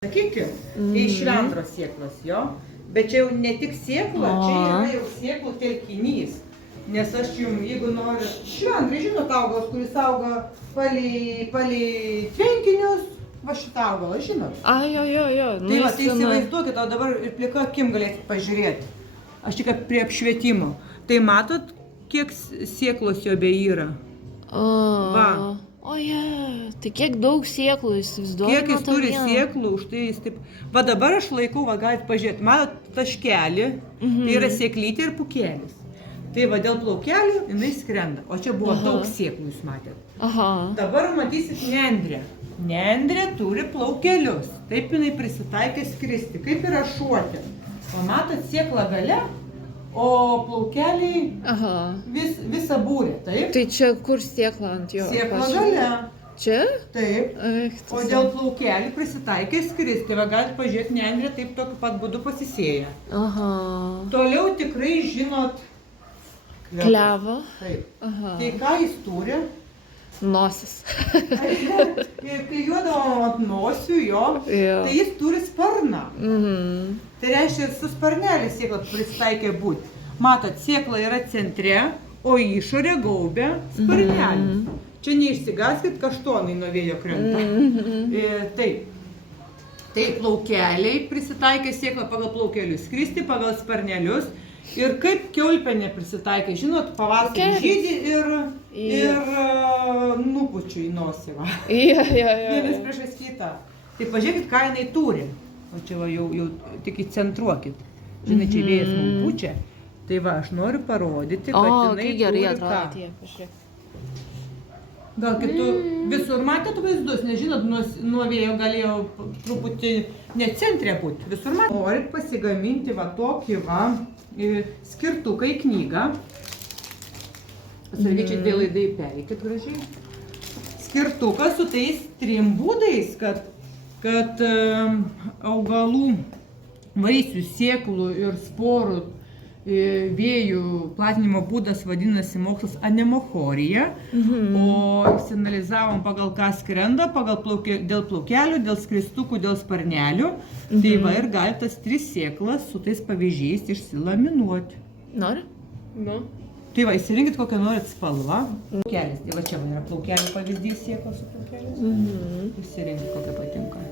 Sakykime, iš šventros sėklos, jo. Bet čia jau ne tik sėkla, čia yra jau sėklų telkinys. Nes aš jums, jeigu noriu, šventrai, žinot, augalas, kuris auga palei tvenkinius, va šitą augalą, žinot? Jo. Tai va, tai įsivaizduokit, o dabar ir plika akim galėsit pažiūrėti. Aš tik prie apšvietimo. Tai matot, kiek sėklos jo bevyra? Va. Tai kiek daug sėklų jis įsivaizduoja. Kiek jis turi sėklų, už tai jis taip... Va dabar aš laikau, va galite pažiūrėti, matot taškelį, tai yra sėklytė ir pūkelis. Tai va dėl plaukelių jinai skrenda, o čia buvo daug sėklų, jūs matėt. Dabar matysit nendrę. Nendrė turi plaukelius, taip jinai prisitaikė skristi, kaip yra šuotė. O matot sėklą gale, o plaukeliai visą būrė, taip? Tai čia kur sėkla ant jo? Sėkla gale. Čia? Taip. O dėl plaukelių prisitaikė skristi, va galite pažiūrėti, nendrė taip tokiu pat būdu pasisėja. Toliau tikrai žinot Klevo. Taip. Tai ką jis turi? Nosis. Ir kai juodavom ant nosių jo, tai jis turi sparną. Tai reiškia, su sparnelė sėkla prisitaikė būti. Matot, sėkla yra centre, o išorė gaubia sparnelis. Čia neišsigaskit, kaštonai nuo vėjo krenta. Taip. Tai plaukeliai prisitaikė sėklą pagal plaukelius skristi, pagal sparnelius. Ir kaip kiaulpienė prisitaikė, žinot, pavasarį žydi ir nupučiu į nosį. Vienas priešais kitą. Tai pažiūrėkit, ką jinai turi. O čia va, jau tik įcentruokit. Žinai, čia vėjas mums pučia. Tai va, aš noriu parodyti, kad jinai turi ką. Gal kitų visur matėt vaizdus, nežinot, nuo vėjo galėjo truputį ne centre būti. Visur matėt. Norit pasigaminti va tokį va skirtuką į knygą. Pasargičiai dėl laidai pereikit gražiai. Skirtukas su tais trim būdais, kad augalų, vaisių, sėklų ir sporų vėjų platinimo būdas vadinasi mokslas anemochorija, o signalizavom pagal ką skrenda, dėl plaukelių, dėl skristukų, dėl sparnelių. Tai va ir galite tas 3 sėklas su tais pavyzdžiais išsilaminuoti. Nori? Tai va, įsirinkit kokią norit spalvą. Plaukelis, tai va čia yra plaukelių pavyzdys sėklos su plaukeliais. Įsirinkit kokią patinka.